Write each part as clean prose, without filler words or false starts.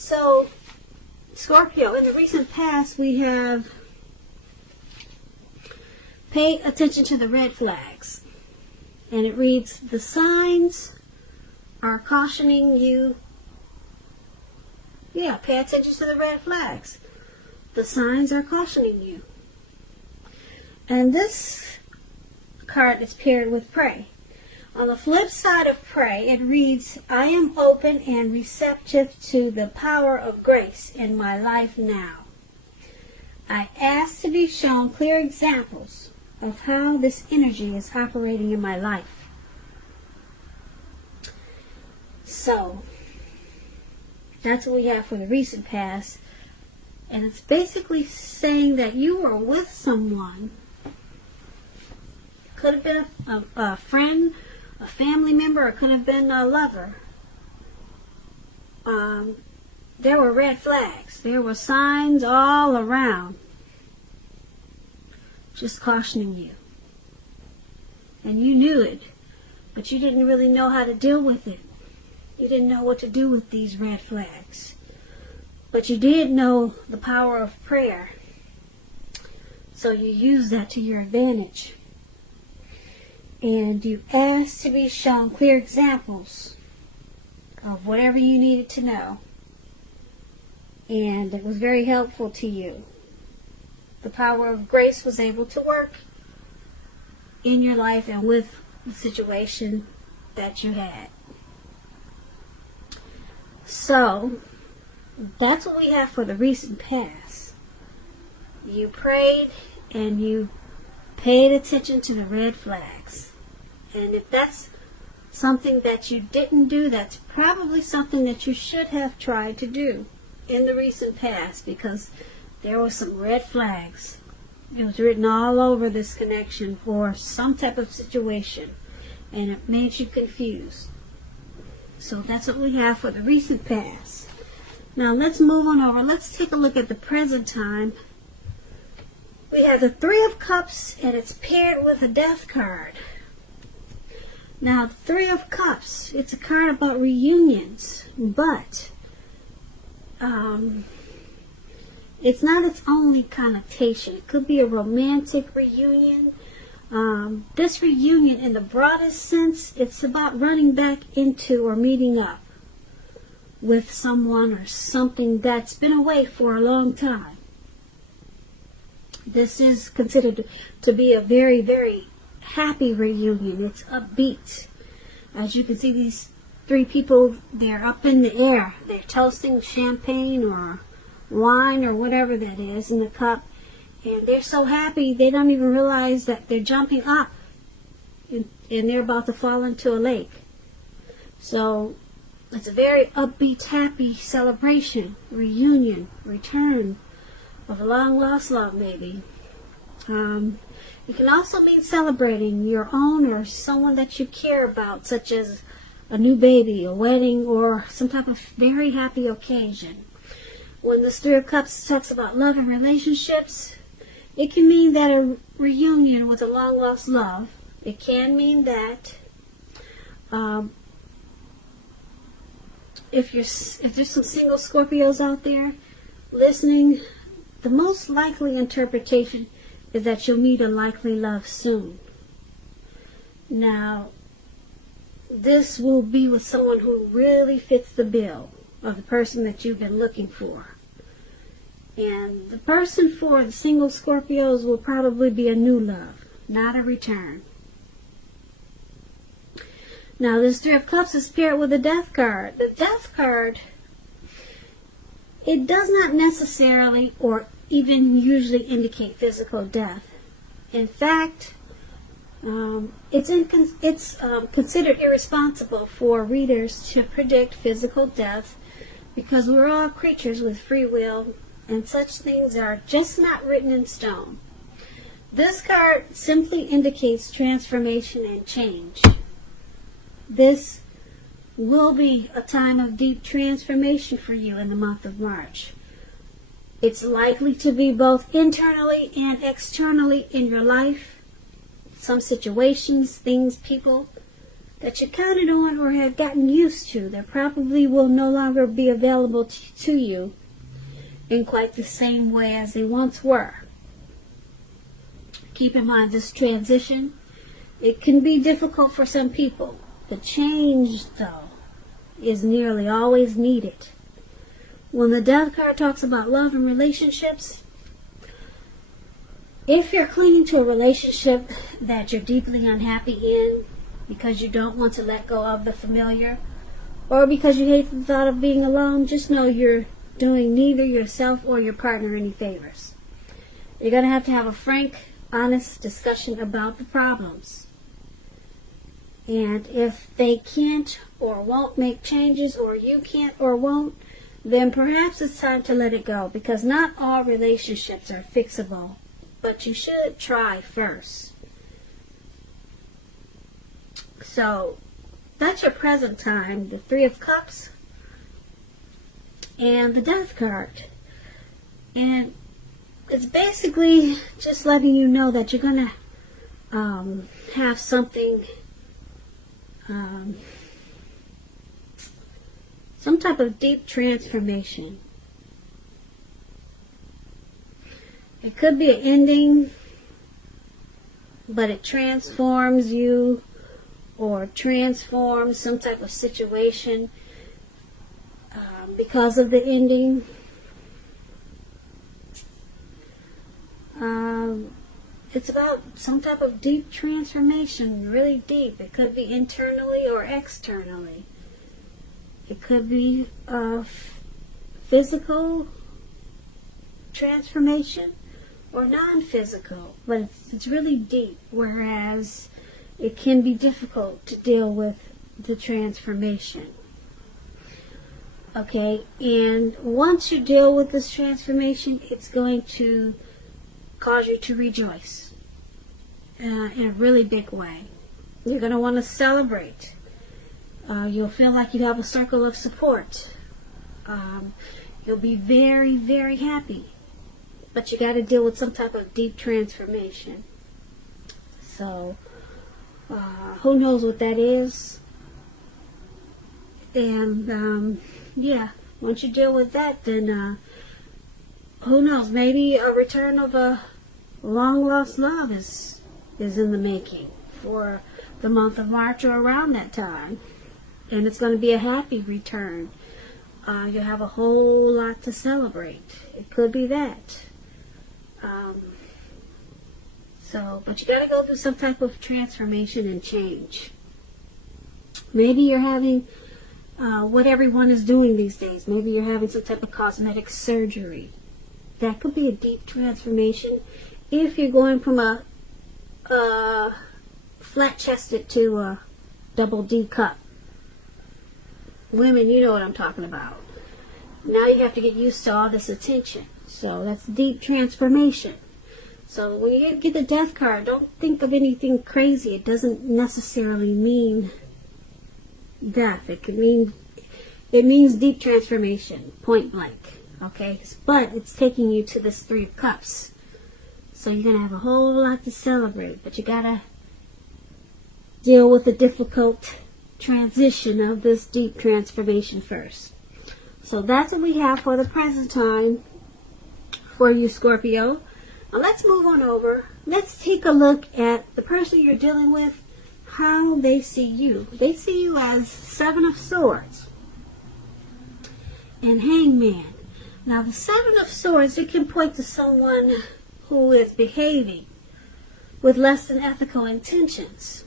So, Scorpio, in the recent past, we have paid attention to the red flags. And it reads, the signs are cautioning you. Yeah, pay attention to the red flags. The signs are cautioning you. And this card is paired with pray. On the flip side of pray, it reads, I am open and receptive to the power of grace in my life now. I ask to be shown clear examples of how this energy is operating in my life. So, that's what we have for the recent past. And it's basically saying that you were with someone. Could have been a friend, a family member, or could have been a lover. There were red flags. There were signs all around, just cautioning you. And you knew it, but you didn't really know how to deal with it. You didn't know what to do with these red flags. But you did know the power of prayer. So you used that to your advantage. And you asked to be shown clear examples of whatever you needed to know. And it was very helpful to you. The power of grace was able to work in your life and with the situation that you had. So, that's what we have for the recent past. You prayed and you paid attention to the red flags. And if that's something that you didn't do, that's probably something that you should have tried to do in the recent past, because there were some red flags. It was written all over this connection for some type of situation, and it made you confused. So that's what we have for the recent past. Now let's move on over. Let's take a look at the present time. We have the Three of Cups, and it's paired with a Death card. Now, the Three of Cups, it's a card about reunions, but it's not its only connotation. It could be a romantic reunion. This reunion, in the broadest sense, it's about running back into or meeting up with someone or something that's been away for a long time. This is considered to be a very, very happy reunion. It's upbeat. As you can see, these three people, they're up in the air. They're toasting champagne or wine or whatever that is in the cup. And they're so happy, they don't even realize that they're jumping up. And they're about to fall into a lake. So, it's a very upbeat, happy celebration, reunion, return of a long-lost love, maybe. It can also mean celebrating your own or someone that you care about, such as a new baby, a wedding, or some type of very happy occasion. When this Three of Cups talks about love and relationships, it can mean that a reunion with a long-lost love. It can mean that if there's some single Scorpios out there listening, the most likely interpretation is that you'll meet a likely love soon. Now, this will be with someone who really fits the bill of the person that you've been looking for. And the person for the single Scorpios will probably be a new love, not a return. Now, this Three of Cups is paired with the Death card. The Death card, it does not necessarily or even usually indicate physical death. In fact, it's considered irresponsible for readers to predict physical death, because we're all creatures with free will, and such things are just not written in stone. This card simply indicates transformation and change. This will be a time of deep transformation for you in the month of March. It's likely to be both internally and externally in your life. Some situations, things, people that you counted on or have gotten used to that probably will no longer be available to you in quite the same way as they once were. Keep in mind this transition, it can be difficult for some people. The change, though, is nearly always needed. When the Death card talks about love and relationships, if you're clinging to a relationship that you're deeply unhappy in because you don't want to let go of the familiar, or because you hate the thought of being alone, just know you're doing neither yourself or your partner any favors. You're going to have a frank, honest discussion about the problems. And if they can't or won't make changes, or you can't or won't, then perhaps it's time to let it go, because not all relationships are fixable, but you should try first. So that's your present time, the Three of Cups and the Death card. And it's basically just letting you know that you're going to have something, some type of deep transformation. It could be an ending, but it transforms you or transforms some type of situation because of the ending. It's about some type of deep transformation, really deep. It could be internally or externally. It could be a physical transformation or non-physical, but it's really deep, whereas it can be difficult to deal with the transformation. Okay, and once you deal with this transformation, it's going to cause you to rejoice in a really big way. You're going to want to celebrate. You'll feel like you have a circle of support. You'll be very, very happy. But you got to deal with some type of deep transformation. So, who knows what that is? And, yeah, once you deal with that, then, who knows? Maybe a return of a long-lost love is in the making for the month of March or around that time. And it's going to be a happy return. You'll have a whole lot to celebrate. It could be that. But you got to go through some type of transformation and change. Maybe you're having what everyone is doing these days. Maybe you're having some type of cosmetic surgery. That could be a deep transformation if you're going from a flat-chested to a double D cup. Women, you know what I'm talking about. Now you have to get used to all this attention. So that's deep transformation. So when you get the Death card, don't think of anything crazy. It doesn't necessarily mean death. It means deep transformation, point blank. Okay? But it's taking you to this Three of Cups. So you're going to have a whole lot to celebrate. But you got to deal with the difficult transition of this deep transformation first. So that's what we have for the present time for you, Scorpio. Now let's move on over. Let's take a look at the person you're dealing with, how they see you. They see you as Seven of Swords and Hangman. Now the Seven of Swords, it can point to someone who is behaving with less than ethical intentions.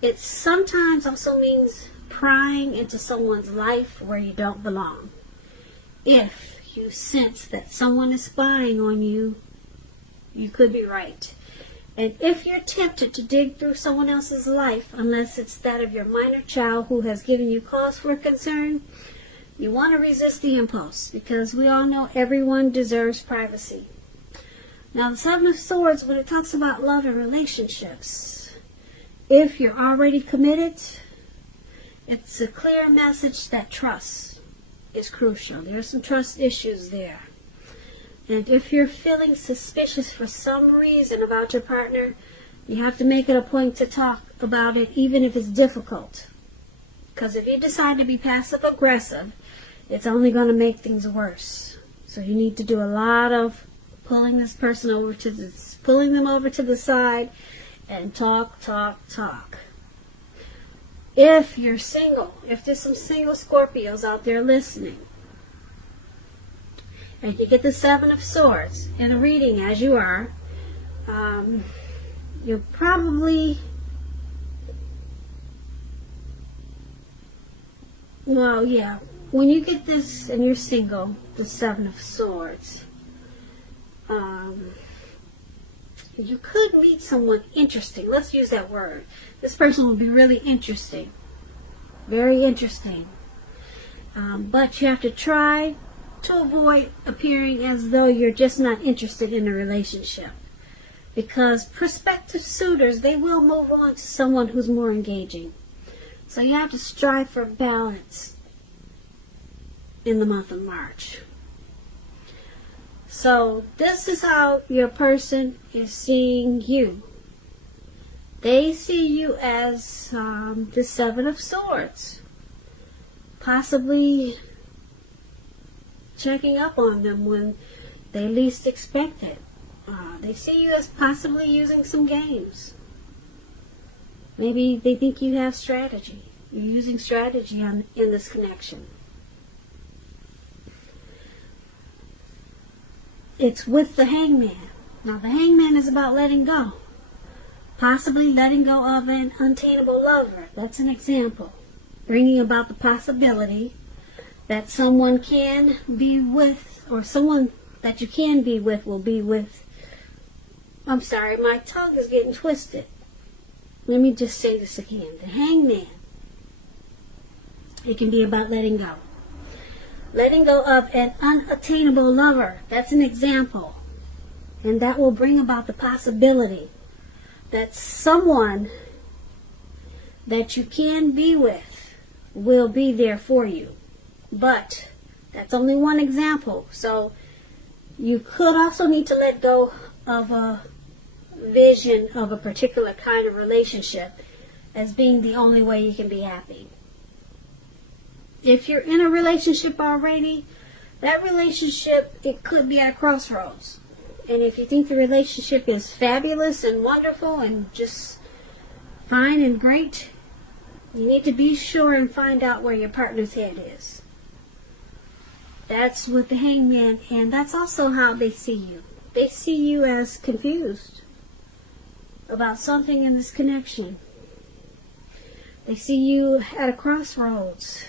It sometimes also means prying into someone's life where you don't belong. If you sense that someone is spying on you, you could be right. And if you're tempted to dig through someone else's life, unless it's that of your minor child who has given you cause for concern, you want to resist the impulse, because we all know everyone deserves privacy. Now the Seven of Swords, when it talks about love and relationships, if you're already committed, it's a clear message that trust is crucial. There's some trust issues there. And if you're feeling suspicious for some reason about your partner, You have to make it a point to talk about it, even if it's difficult. Because if you decide to be passive aggressive, it's only going to make things worse. So you need to do a lot of pulling this person over to pulling them over to the side and talk. If you're single, if there's some single Scorpios out there listening, and you get the Seven of Swords in a reading as you are, you're probably, well, yeah, when you get this and you're single, the Seven of Swords, you could meet someone interesting. Let's use that word. This person will be really interesting. Very interesting. But you have to try to avoid appearing as though you're just not interested in a relationship. Because prospective suitors, they will move on to someone who's more engaging. So you have to strive for balance in the month of March. So this is how your person is seeing you. They see you as the Seven of Swords. Possibly checking up on them when they least expect it. They see you as possibly using some games. Maybe they think you have strategy. You're using strategy in this connection. It's with the Hangman. Now the Hangman is about letting go. Possibly letting go of an unattainable lover. That's an example. Bringing about the possibility that someone can be with, or someone that you can be with will be with. I'm sorry, my tongue is getting twisted. Let me just say this again. The Hangman. It can be about letting go. Letting go of an unattainable lover. That's an example. And that will bring about the possibility that someone that you can be with will be there for you. But that's only one example. So you could also need to let go of a vision of a particular kind of relationship as being the only way you can be happy. If you're in a relationship already, that relationship, it could be at a crossroads. And if you think the relationship is fabulous and wonderful and just fine and great, you need to be sure and find out where your partner's head is. That's with the Hangman, and that's also how they see you. They see you as confused about something in this connection. They see you at a crossroads.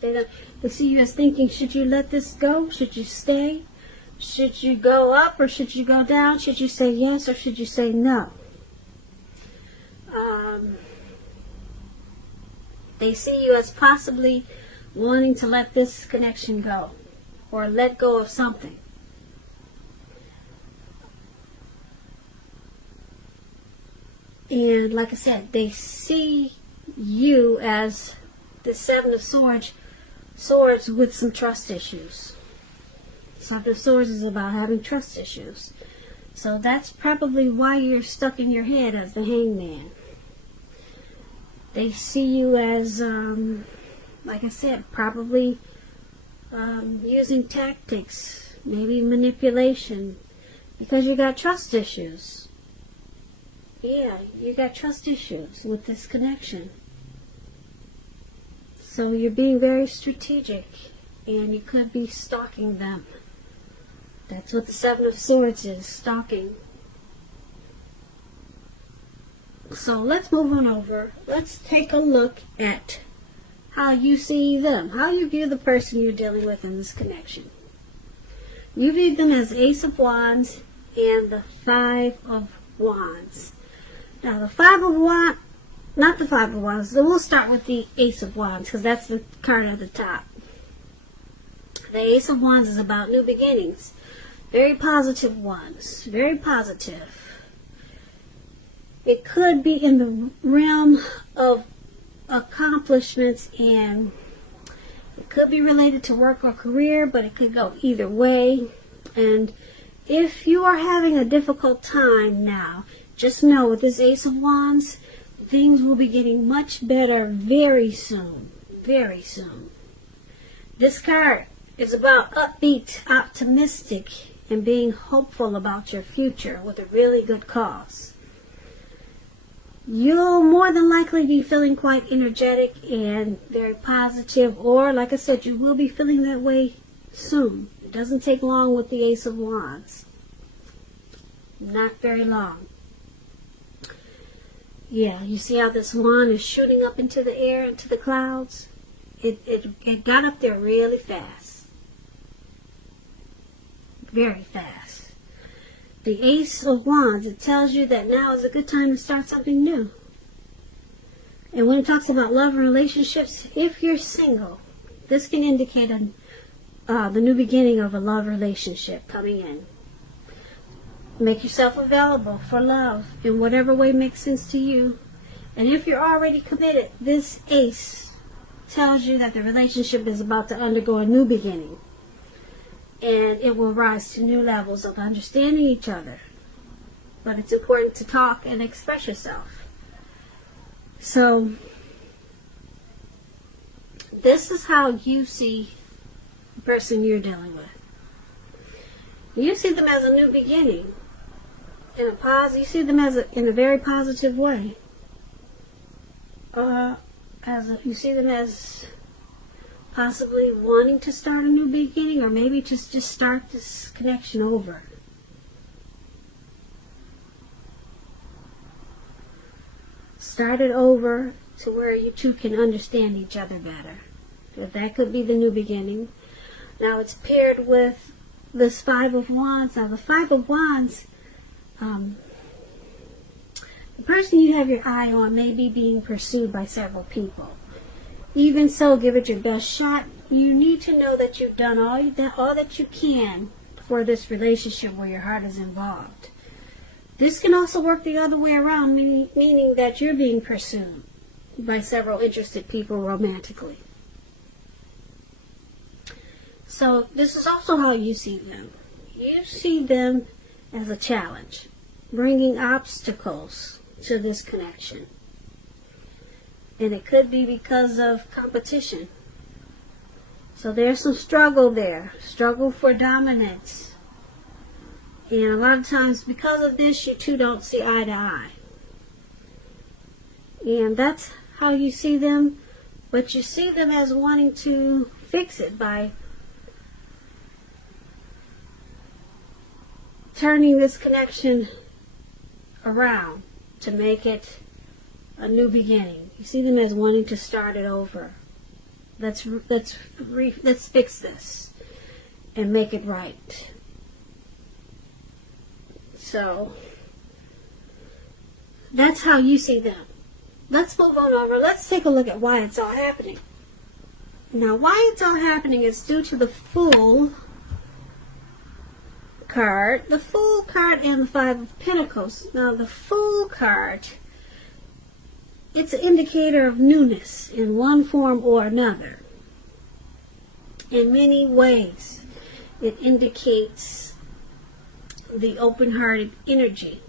They see you as thinking, should you let this go? Should you stay? Should you go up or should you go down? Should you say yes or should you say no? They see you as possibly wanting to let this connection go or let go of something. And like I said, they see you as the Seven of Swords with some trust issues. Seven of Swords is about having trust issues. So that's probably why you're stuck in your head as the Hangman. They see you as, like I said, probably using tactics, maybe manipulation, because you got trust issues. Yeah, you got trust issues with this connection. So you're being very strategic, and you could be stalking them. That's what the Seven of Swords is, stalking. So let's move on over. Let's take a look at how you see them, how you view the person you're dealing with in this connection. You view them as Ace of Wands and the Five of Wands. Now the Five of Wands, not the Five of Wands, so we'll start with the Ace of Wands because that's the card at the top. The Ace of Wands is about new beginnings. Very positive ones. Very positive. It could be in the realm of accomplishments, and it could be related to work or career, but it could go either way. And if you are having a difficult time now, just know with this Ace of Wands, things will be getting much better very soon. Very soon. This card is about upbeat, optimistic, and being hopeful about your future with a really good cause. You'll more than likely be feeling quite energetic and very positive, or like I said, you will be feeling that way soon. It doesn't take long with the Ace of Wands. Not very long. Yeah, you see how this wand is shooting up into the air, into the clouds? It got up there really fast. Very fast. The Ace of Wands, it tells you that now is a good time to start something new. And when it talks about love and relationships, if you're single, this can indicate the new beginning of a love relationship coming in. Make yourself available for love in whatever way makes sense to you. And if you're already committed, this Ace tells you that the relationship is about to undergo a new beginning. And it will rise to new levels of understanding each other. But it's important to talk and express yourself. So, this is how you see the person you're dealing with. You see them as a new beginning. You see them in a very positive way. You see them as possibly wanting to start a new beginning, or maybe just start this connection over. Start it over to where you two can understand each other better. That could be the new beginning. Now it's paired with this Five of Wands. Now the Five of Wands, the person you have your eye on may be being pursued by several people. Even so, give it your best shot. You need to know that you've done all that you can for this relationship where your heart is involved. This can also work the other way around, meaning that you're being pursued by several interested people romantically. So this is also how you see them. You see them as a challenge, bringing obstacles to this connection. And it could be because of competition. So there's some struggle there. Struggle for dominance. And a lot of times because of this, you two don't see eye to eye. And that's how you see them. But you see them as wanting to fix it by turning this connection around to make it a new beginning. You see them as wanting to start it over. Let's fix this and make it right. So that's how you see them. Let's move on over. Let's take a look at why it's all happening. Now, why it's all happening is due to the Fool card, the Fool card, and the Five of Pentacles. Now, the Fool card, it's an indicator of newness in one form or another. In many ways, it indicates the open-hearted energy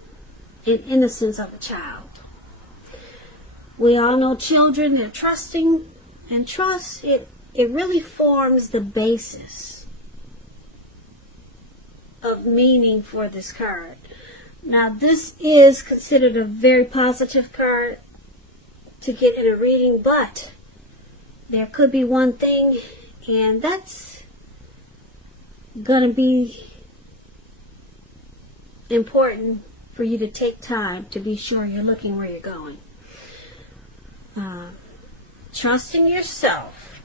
and innocence of a child. We all know children, they're trusting, and trust, it really forms the basis of meaning for this card. Now, this is considered a very positive card to get in a reading, but there could be one thing, and that's going to be important for you to take time to be sure you're looking where you're going. Trusting yourself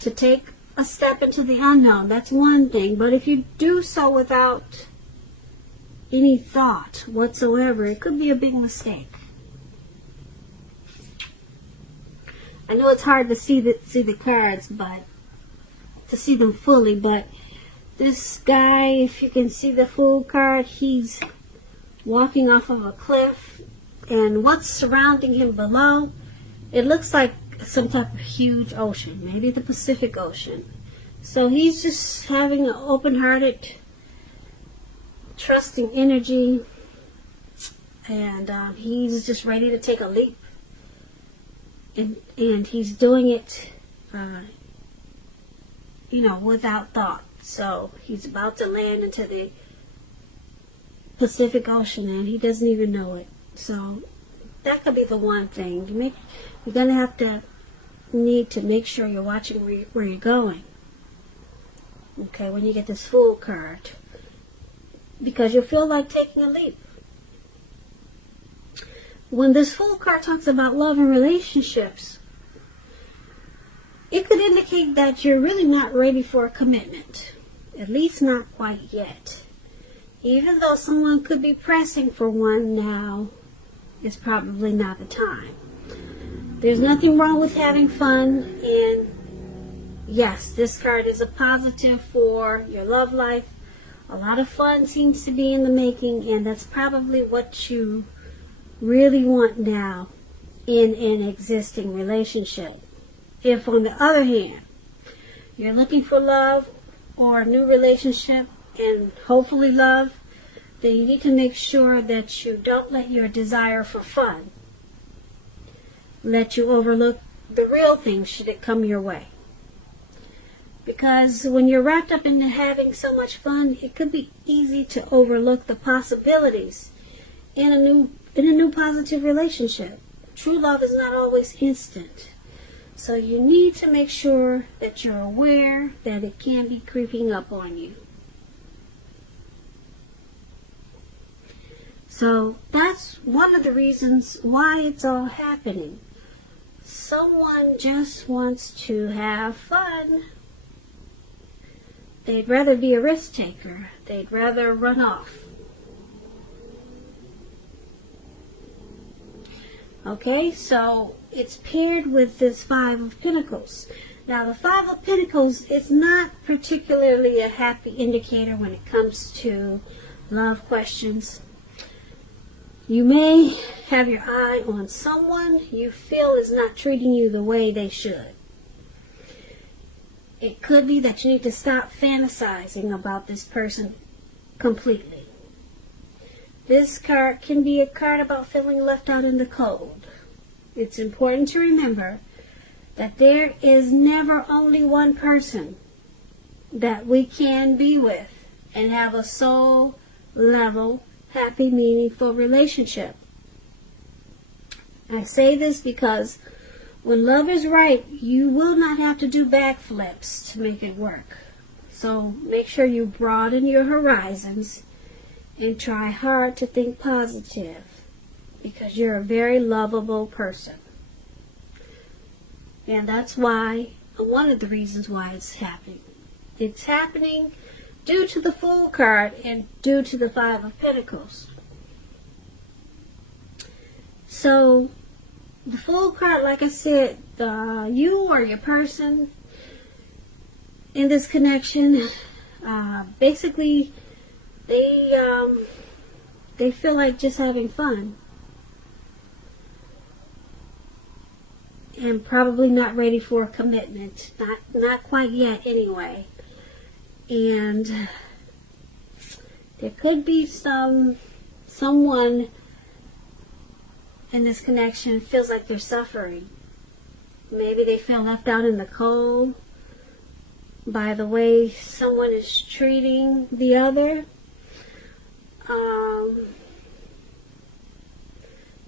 to take a step into the unknown, that's one thing, but if you do so without any thought whatsoever, it could be a big mistake. I know it's hard to see the cards, but to see them fully, but this guy, if you can see the Fool card, he's walking off of a cliff, and what's surrounding him below, it looks like some type of huge ocean, maybe the Pacific Ocean. So he's just having an open-hearted trusting energy, and he's just ready to take a leap, and he's doing it without thought. So he's about to land into the Pacific Ocean and he doesn't even know it. So that could be the one thing. You're going to need to make sure you're watching where you're going. Okay, when you get this Fool card. Because you'll feel like taking a leap. When this Fool card talks about love and relationships, it could indicate that you're really not ready for a commitment. At least not quite yet. Even though someone could be pressing for one now, it's probably not the time. There's nothing wrong with having fun, and yes, this card is a positive for your love life. A lot of fun seems to be in the making, and that's probably what you really want now in an existing relationship. If, on the other hand, you're looking for love or a new relationship and hopefully love, then you need to make sure that you don't let your desire for fun let you overlook the real things should it come your way. Because when you're wrapped up into having so much fun, it could be easy to overlook the possibilities in a new positive relationship. True love is not always instant. So you need to make sure that you're aware that it can be creeping up on you. So that's one of the reasons why it's all happening. Someone just wants to have fun. They'd rather be a risk taker. They'd rather run off. Okay, so it's paired with this Five of Pentacles. Now, the Five of Pentacles is not particularly a happy indicator when it comes to love questions. You may have your eye on someone you feel is not treating you the way they should. It could be that you need to stop fantasizing about this person completely. This card can be a card about feeling left out in the cold. It's important to remember that there is never only one person that we can be with and have a soul level, happy, meaningful relationship. I say this because when love is right, you will not have to do backflips to make it work. So make sure you broaden your horizons and try hard to think positive, because you're a very lovable person. And that's why, one of the reasons why it's happening. It's happening due to the Fool card and due to the Five of Pentacles. So, the Fool card, like I said, you or your person in this connection, basically, they feel like just having fun. And probably not ready for a commitment. Not quite yet anyway. And there could be someone in this connection feels like they're suffering. Maybe they feel left out in the cold by the way someone is treating the other.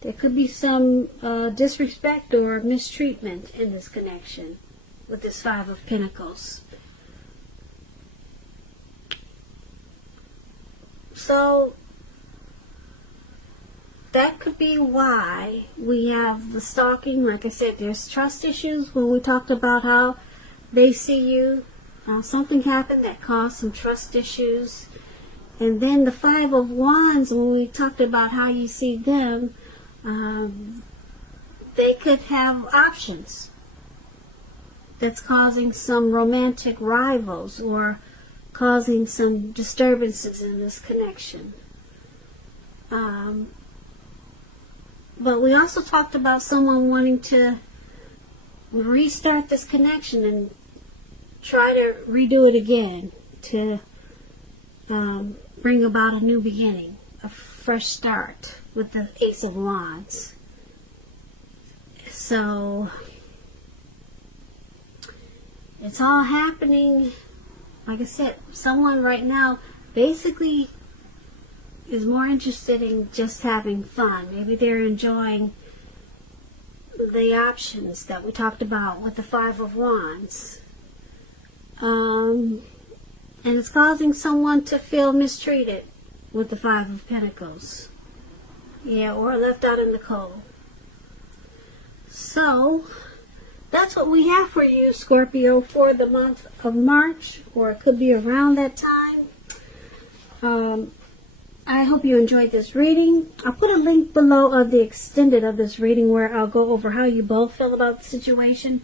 There could be some disrespect or mistreatment in this connection with this Five of Pentacles. So that could be why we have the stalking. Like I said, there's trust issues when we talked about how they see you. Something happened that caused some trust issues. And then the Five of Wands, when we talked about how you see them, they could have options that's causing some romantic rivals or causing some disturbances in this connection. But we also talked about someone wanting to restart this connection and try to redo it again, to bring about a new beginning, a fresh start with the Ace of Wands. So it's all happening. Like I said, someone right now basically is more interested in just having fun. Maybe they're enjoying the options that we talked about with the Five of Wands. And it's causing someone to feel mistreated with the Five of Pentacles. Yeah, or left out in the cold. So, that's what we have for you, Scorpio, for the month of March, or it could be around that time. I hope you enjoyed this reading. I'll put a link below of the extended of this reading where I'll go over how you both feel about the situation.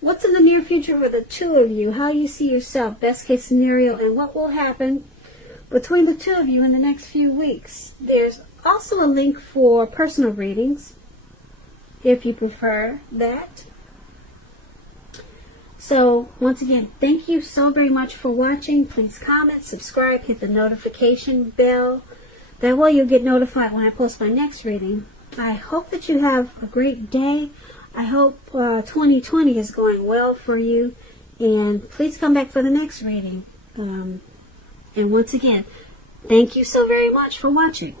What's in the near future for the two of you? How you see yourself, best case scenario, and what will happen between the two of you in the next few weeks. There's also a link for personal readings, if you prefer that. So, once again, thank you so very much for watching. Please comment, subscribe, hit the notification bell. That way you'll get notified when I post my next reading. I hope that you have a great day. I hope 2020 is going well for you. And please come back for the next reading. And once again, thank you so very much for watching.